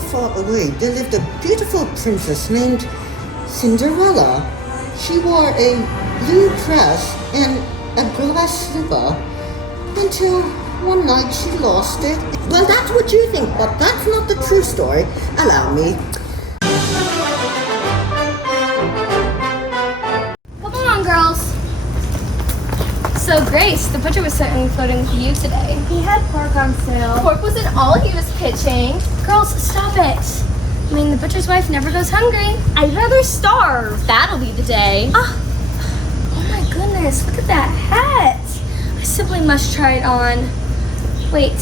far, far away, there lived a beautiful princess named Cinderella. She wore a blue dress and a glass slipper until one night she lost it. Well, that's what you think, but that's not the true story. Allow me. Come on, girls. So, Grace, the butcher was certainly flirting with you today. He had pork on sale. Pork wasn't all he was pitching. Girls, stop it. I mean, the butcher's wife never goes hungry. I'd rather starve. That'll be the day. Oh my goodness, look at that hat. I simply must try it on. Wait,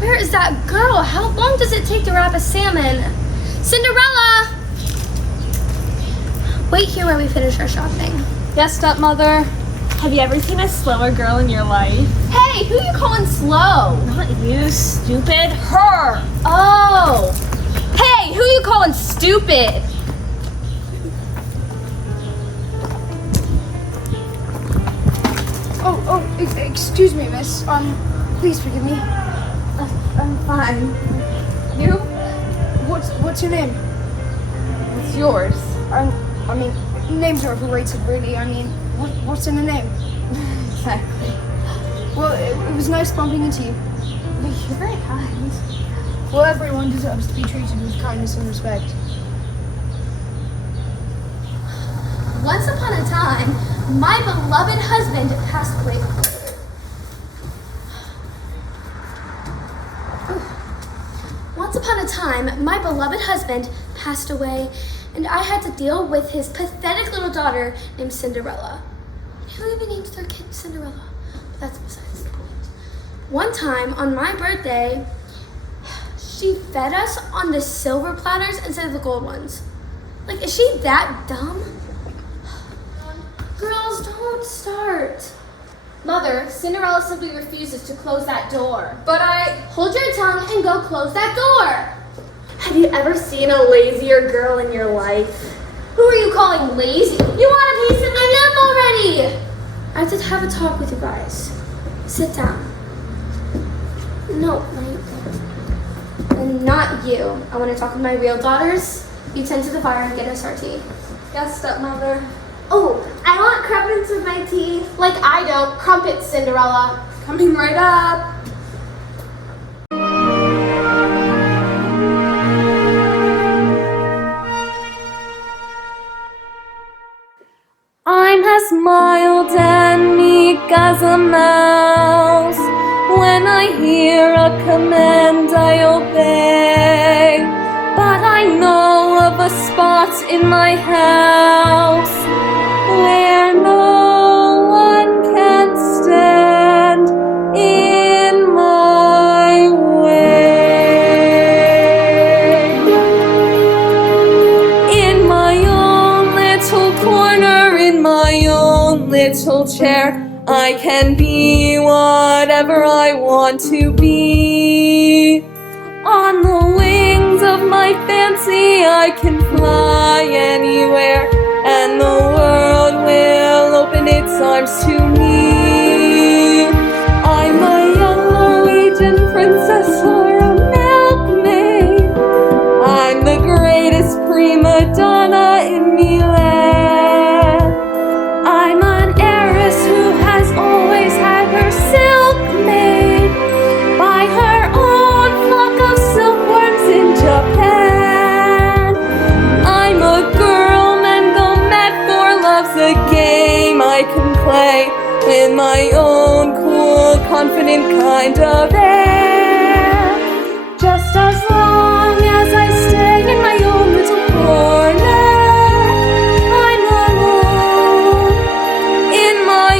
where is that girl? How long does it take to wrap a salmon? Cinderella! Wait here while we finish our shopping. Yes, stepmother. Have you ever seen a slower girl in your life? Hey, who you calling slow? Not you, stupid. Her! Oh! Hey, who you calling stupid? Excuse me, miss. Please forgive me. I'm fine. You? What's your name? What's yours? I mean, names are overrated, really. I mean, what's in a name? Exactly. Well, it was nice bumping into you. You're very kind. Well, everyone deserves to be treated with kindness and respect. Once upon a time, my beloved husband passed away. Once upon a time, my beloved husband passed away, and I had to deal with his pathetic little daughter named Cinderella. Who even named their kid Cinderella? But that's besides the point. One time, on my birthday, she fed us on the silver platters instead of the gold ones. Like, is she that dumb? Girls, don't start. Mother, Cinderella simply refuses to close that door. But Hold your tongue and go close that door. have you ever seen a lazier girl in your life? Who are you calling lazy? You want a piece of my nap already? I have to have a talk with you guys. Sit down. No, not you. I want to talk with my real daughters. You tend to the fire and get us our tea. Yes, stepmother. Oh, I want crumpets with my tea. Like I don't. Crumpets, Cinderella. Coming right up. I'm as mild and meek as a mouse. When I hear a command, I obey. But I know of a spot in my house where no one can stand in my way. In my own little corner, in my own little chair, I can be whatever I want to be. On the wings of my fancy, I can fly anywhere, and the world will open its arms to me. I'm a young Norwegian princess or a milkmaid. I'm the greatest prima donna in Milan. I'm an heiress who has always had her silk made by her own flock of silkworms in Japan. I'm a girl men go mad for, love's a game I can play in my own cool, confident kind of air. Just as long as I stay in my own little corner, I'm alone in my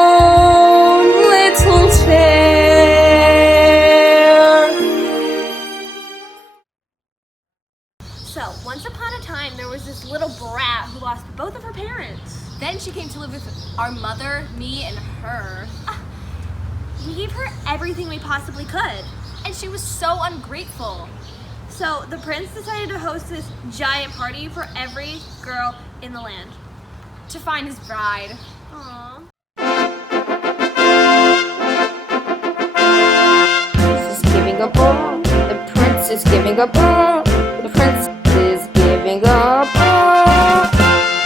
own little chair. So, once upon a time, there was this little brat who lost both of her parents. Then she came to live with our mother, me, and her. We gave her everything we possibly could, and she was so ungrateful. So the prince decided to host this giant party for every girl in the land to find his bride. Aww. She's giving a ball. The prince prince is giving up all. The prince is giving up all.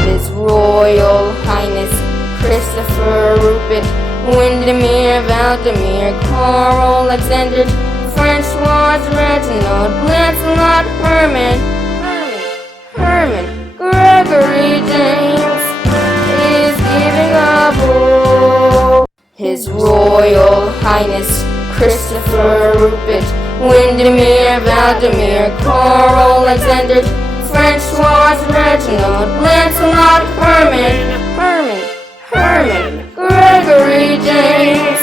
His Royal Highness Christopher Rupert, Windermere, Valdemir, Carl, Alexander, Francois, Reginald, Lancelot, Herman, Gregory, James is giving up all. His Royal Highness Christopher Rupert, Windermere, Valdemir, Carl, Alexander, Francois, Reginald, Lancelot, Herman, Gregory, James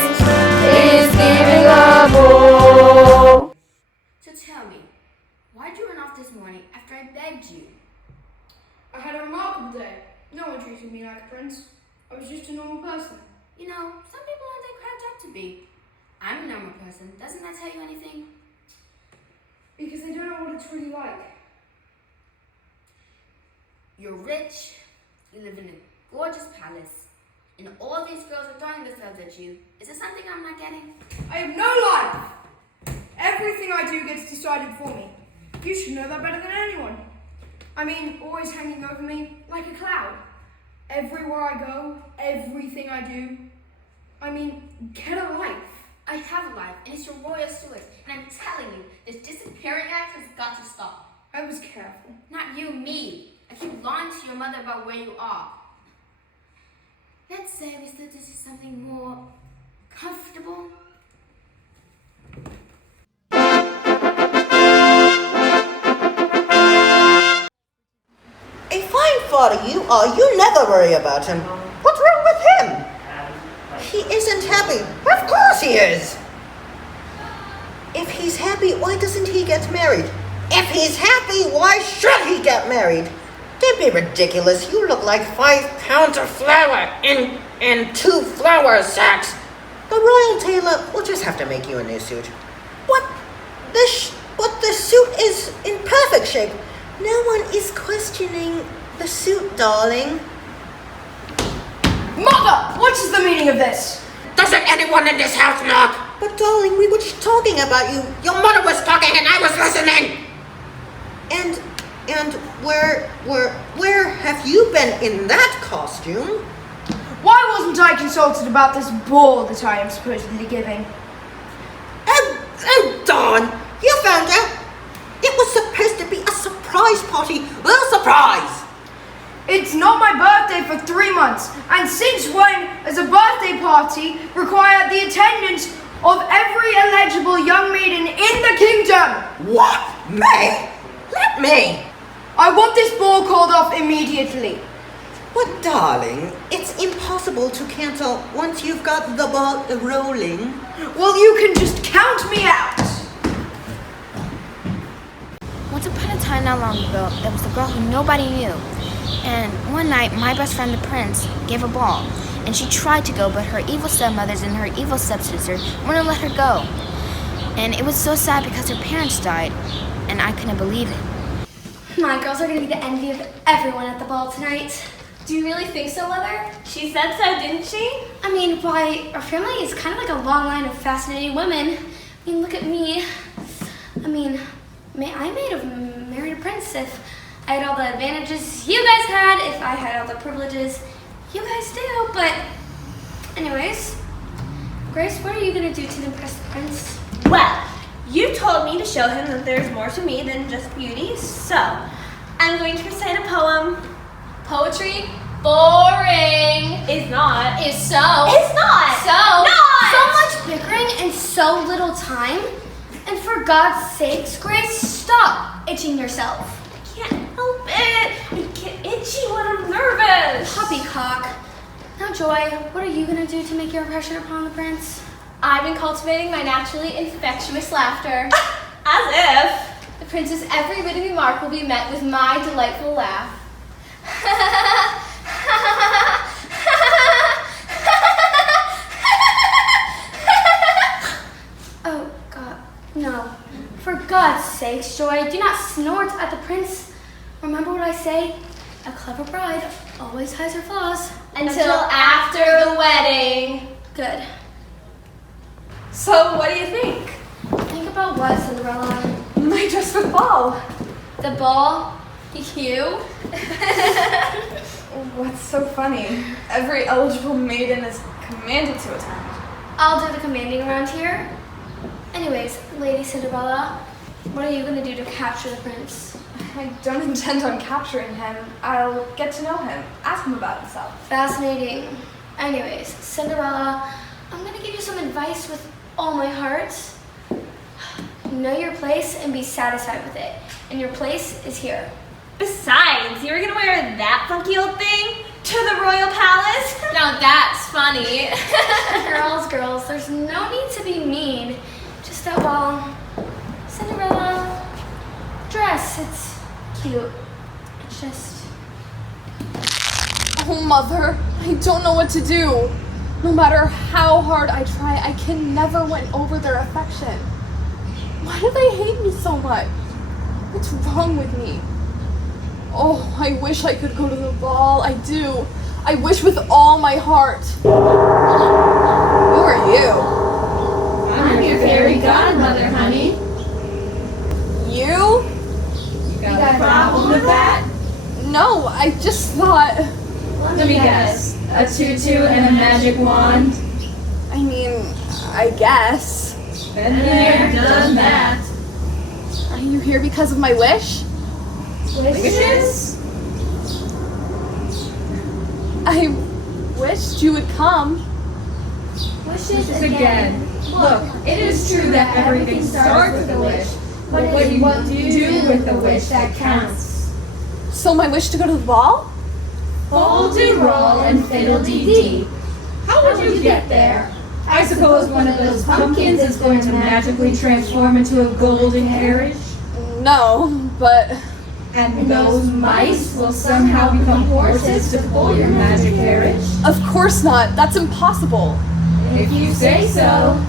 is giving up all. So tell me, why'd you run off this morning after I begged you? I had a remarkable day. No one treated me like a prince. I was just a normal person. You know, some people aren't that cracked up to be. I'm a normal person. Doesn't that tell you anything? Because they don't know what it's really like. You're rich, you live in a gorgeous palace, and all these girls are throwing themselves at you. Is there something I'm not getting? I have no life! Everything I do gets decided for me. You should know that better than anyone. I mean, always hanging over me like a cloud. Everywhere I go, everything I do. I mean, get a life. I have a life, and it's your royal steward. And I'm telling you, this disappearing act has got to stop. I was careful. Not you, me. I keep lying to your mother about where you are. Let's say we still do something more comfortable. A fine father you are, you never worry about him. What's wrong with him? He isn't happy. Of course he is. If he's happy, why doesn't he get married? If he's happy, why should he get married? Don't be ridiculous. You look like 5 pounds of flour in 2 flour sacks. The royal tailor will just have to make you a new suit. What? The suit is in perfect shape. No one is questioning the suit, darling. Mother! What is the meaning of this? Doesn't anyone in this house knock? But darling, we were just talking about you. Your mother was talking and I was listening. And where have you been in that costume? Why wasn't I consulted about this ball that I am supposedly giving? Oh, Dawn, you found out? It was supposed to be a surprise party. A surprise! It's not my birthday for 3 months, and since when does a birthday party require the attendance of every eligible young maiden in the kingdom? What? Me? Let me. I want this ball called off immediately. But darling, it's impossible to cancel once you've got the ball rolling. Well, you can just count me out. Once upon a time not long ago, there was a girl who nobody knew. And one night, my best friend the prince gave a ball. And she tried to go, but her evil stepmothers and her evil stepsister wouldn't let her go. And it was so sad because her parents died. And I couldn't believe it. My girls are gonna be the envy of everyone at the ball tonight. Do you really think so, Mother? She said so, didn't she? I mean, why, our family is kind of like a long line of fascinating women. I mean, look at me. I mean, I may have married a prince if I had all the advantages you guys had, if I had all the privileges you guys do, but anyways, Grace, what are you gonna do to impress the prince? Well, you told me to show him that there's more to me than just beauty, so I'm going to recite a poem. Poetry? Boring. Is not. Is so. It's not. So. Not. So much bickering and so little time. And for God's sakes, Grace, stop itching yourself. I can't help it. I get itchy when I'm nervous. Poppycock. Now, Joy, what are you gonna do to make your impression upon the prince? I've been cultivating my naturally infectious laughter. As if. The prince's every witty remark will be met with my delightful laugh. Oh, God, no. For God's sakes, Joy, do not snort at the prince. Remember what I say? A clever bride always hides her flaws. Until after the wedding. Good. So, what do you think? Think about what, Cinderella? My dress for the ball. The ball? You? What's so funny? Every eligible maiden is commanded to attend. I'll do the commanding around here. Anyways, Lady Cinderella, what are you going to do to capture the prince? I don't intend on capturing him. I'll get to know him, ask him about himself. Fascinating. Anyways, Cinderella, I'm going to give you some advice with all my heart. Know your place and be satisfied with it. And your place is here. Besides, you were gonna wear that funky old thing to the royal palace? Now that's funny. Girls, there's no need to be mean. Just that, well, Cinderella, dress, it's cute. It's just... Oh, Mother, I don't know what to do. No matter how hard I try, I can never win over their affection. Why do they hate me so much? What's wrong with me? Oh, I wish I could go to the ball. I do. I wish with all my heart. Who are you? I'm your fairy godmother, honey. You? You got a problem with that? No, I just thought... Let me guess. A tutu and a magic wand? I mean, I guess. Been there, done that. Are you here because of my wish? Wishes? I wished you would come. Wishes again. Look, it is true that everything starts with a wish, but what you do with the wish that counts. So my wish to go to the ball? Fold-de-roll and fiddle-dee-dee. How would you get there? I suppose one of those pumpkins is going to magically transform into a golden carriage? No, but... And those mice will somehow become horses to pull your magic carriage? Of course not. That's impossible. If you say so.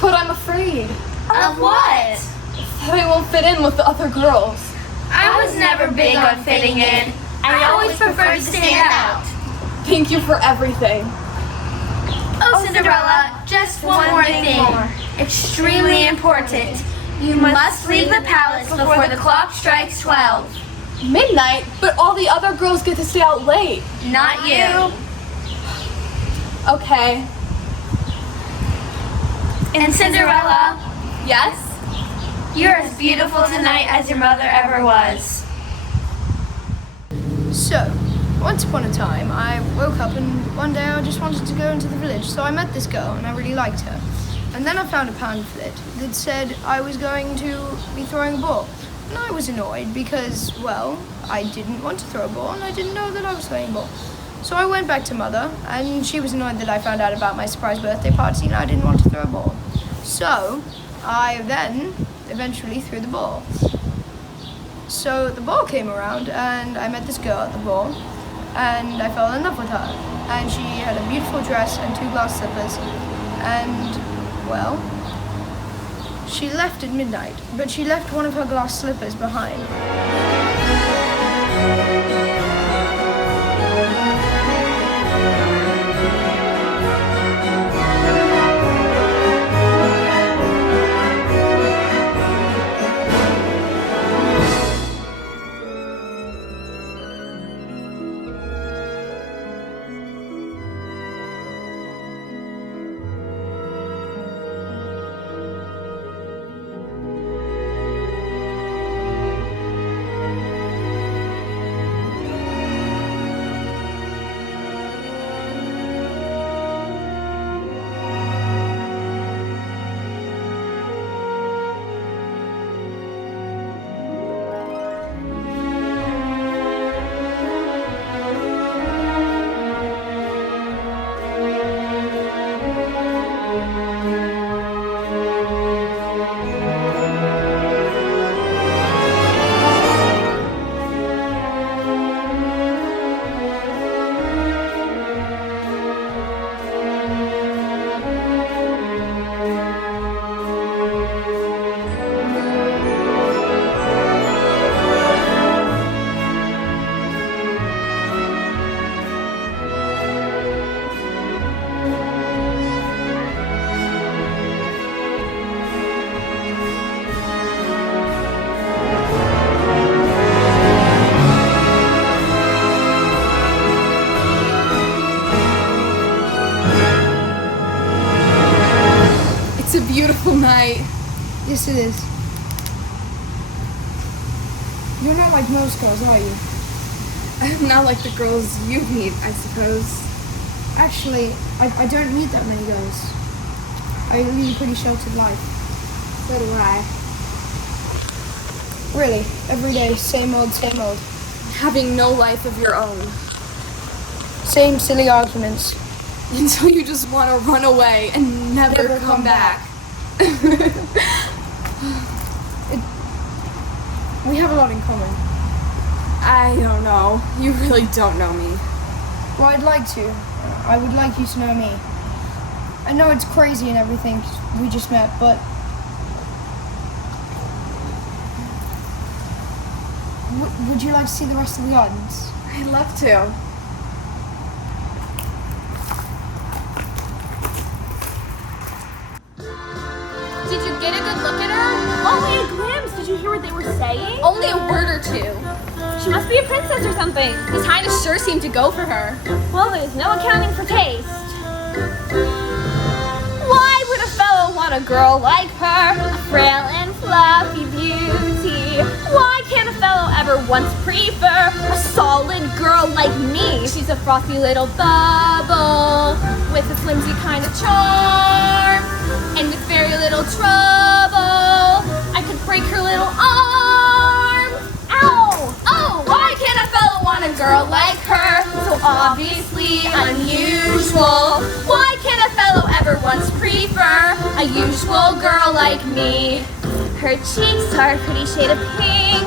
But I'm afraid. Of what? That I won't fit in with the other girls. I was never big on fitting in. I always preferred to stand out. Thank you for everything. Oh, Cinderella, just one more thing. Extremely important. You must leave the palace before the clock strikes 12. Midnight? But all the other girls get to stay out late. Not you. Okay. And Cinderella, Yes? you're as beautiful tonight as your mother ever was. So, once upon a time, I woke up and one day I just wanted to go into the village. So I met this girl and I really liked her. And then I found a pamphlet that said I was going to be throwing a ball. And I was annoyed because, well, I didn't want to throw a ball and I didn't know that I was throwing a ball. So I went back to Mother and she was annoyed that I found out about my surprise birthday party and I didn't want to throw a ball. So I then eventually threw the ball. So the ball came around and I met this girl at the ball and I fell in love with her. And she had a beautiful dress and 2 glass slippers and, well, she left at midnight, but she left one of her glass slippers behind. It's a beautiful night. Yes, it is. You're not like most girls, are you? I'm not like the girls you meet, I suppose. Actually, I don't meet that many girls. I lead a pretty sheltered life. So do I. Really, every day, same old, same old. Having no life of your own. Same silly arguments. Until you just want to run away and never come back. We have a lot in common. I don't know. You really don't know me. Well, I'd like to. I would like you to know me. I know it's crazy and everything, 'cause we just met, but would you like to see the rest of the gardens? I'd love to. Did you get a good look at her? Only a glimpse. Did you hear what they were saying? Only a word or two. She must be a princess or something. His Highness sure seemed to go for her. Well, there's no accounting for taste. Why would a fellow want a girl like her? A frail and fluffy beauty. Why can't a fellow ever once prefer a solid girl like me? She's a frothy little bubble with a flimsy kind of charm. And with very little trouble, I could break her little arm. Ow! Oh, why can't a fellow want a girl like her? So obviously unusual. Why can't a fellow ever once prefer a usual girl like me? Her cheeks are a pretty shade of pink,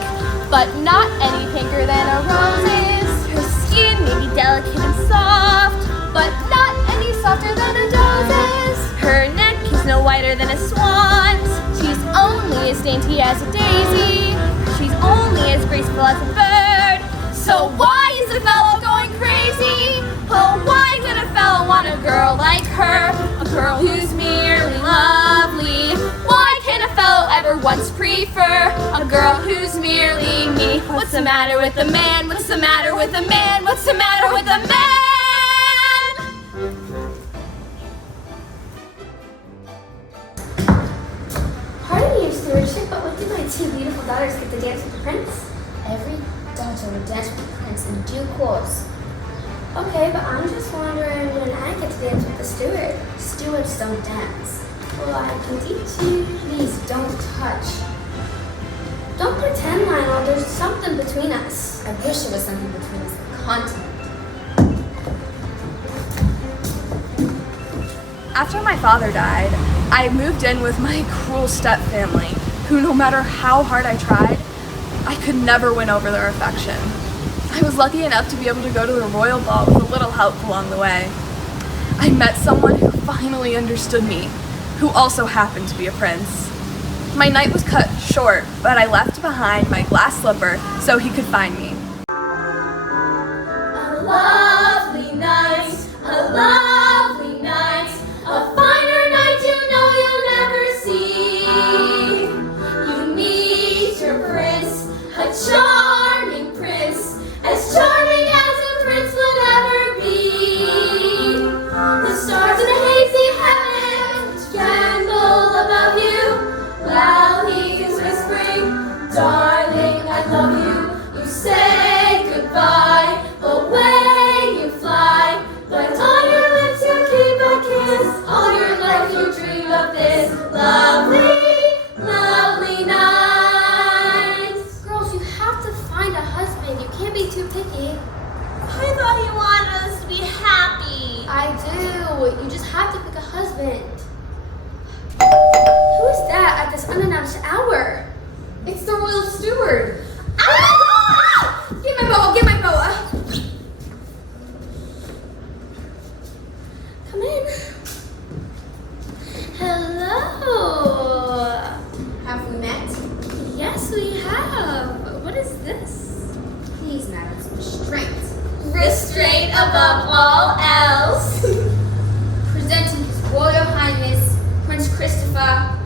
but not any pinker than a rose's. Her skin may be delicate and soft, but not any softer than a dose's. Her neck is no whiter than a swan's. She's only as dainty as a daisy. She's only as graceful as a bird. So why is a fellow going crazy? Oh, why would a fellow want a girl like her? A girl who's merely lovely. Why can't a fellow ever once prefer a girl who's merely me? What's the matter with the man? What's the matter with the man? What's the matter with the man? Pardon me, your stewardship, but what did my two beautiful daughters get to dance with the prince? Every daughter will dance with the prince in due course. Okay, but I'm just wondering when I get to dance with the steward. Stewards don't dance. Well, I can teach you. Please don't touch. Don't pretend, Lionel. There's something between us. I wish there was something between us, the continent. After my father died, I moved in with my cruel step-family, who no matter how hard I tried, I could never win over their affection. I was lucky enough to be able to go to the royal ball with a little help along the way. I met someone who finally understood me, who also happened to be a prince. My night was cut short, but I left behind my glass slipper so he could find me. A lovely night, a lovely night, a finer night you know you'll never see. You meet your prince, a charming prince, as charming as a prince would ever be. The stars in a hazy heaven tremble above you, while he is whispering, darling, I love you. You say goodbye, away you fly, but on your lips you keep a kiss. All your life you dream of this lovely, lovely night. Girls, you have to find a husband. You can't be too picky. I thought he wanted us to be happy. I do. You just have to pick a husband. Who is that at this unannounced hour? It's the royal steward. Ah! Get my boa, get my boa. Come in. Hello. Have we met? Yes, we have. What is this? Please, madam, restraint. Restraint above all else. Presenting His Royal Highness, Prince Christopher.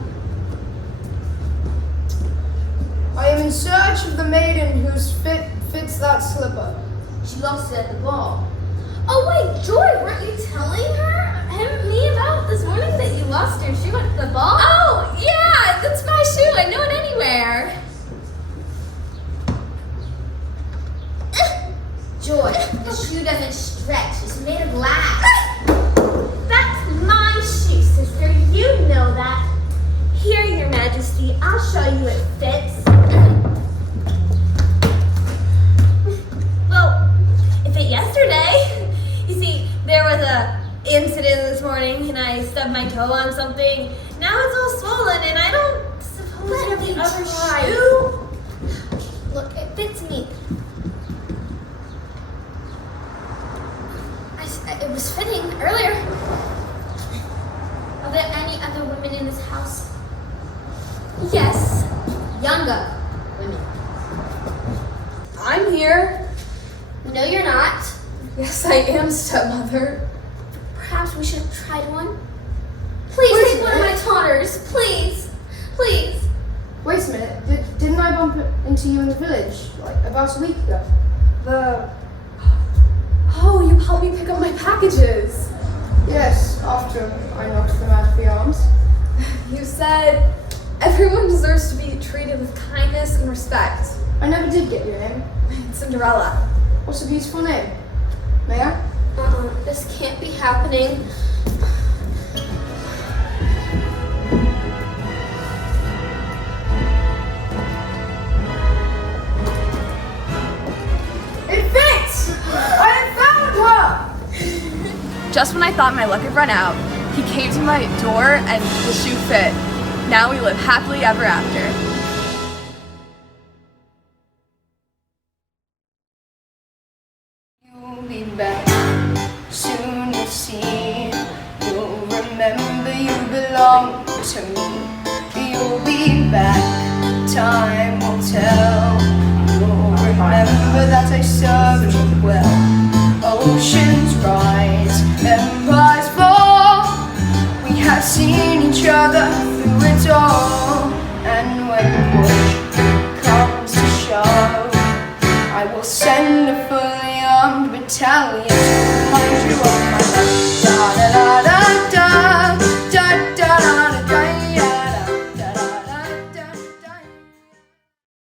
I am in search of the maiden whose fits that slipper. She lost it at the ball. Oh wait, Joy, weren't you telling me about this morning that you lost your shoe at the ball? something. Now it's all swollen and I don't suppose you have the other shoe? Look, it fits me. It was fitting earlier. Are there any other women in this house? Yes, younger women. I'm here. No, you're not. Yes, I am, stepmother. Perhaps we should have tried one. Please take one of my daughters. Please. Please. Wait a minute. Didn't I bump into you in the village like about a week ago? Oh, you helped me pick up my packages. Yes, after I knocked them out of the arms. You said everyone deserves to be treated with kindness and respect. I never did get your name. Cinderella. What's a beautiful name? May I? This can't be happening. It fits! I have found her! Just when I thought my luck had run out, he came to my door and the shoe fit. Now we live happily ever after. You'll be back, soon you'll see. You'll remember you belong to me. You'll be back, time will tell. You'll remember that I served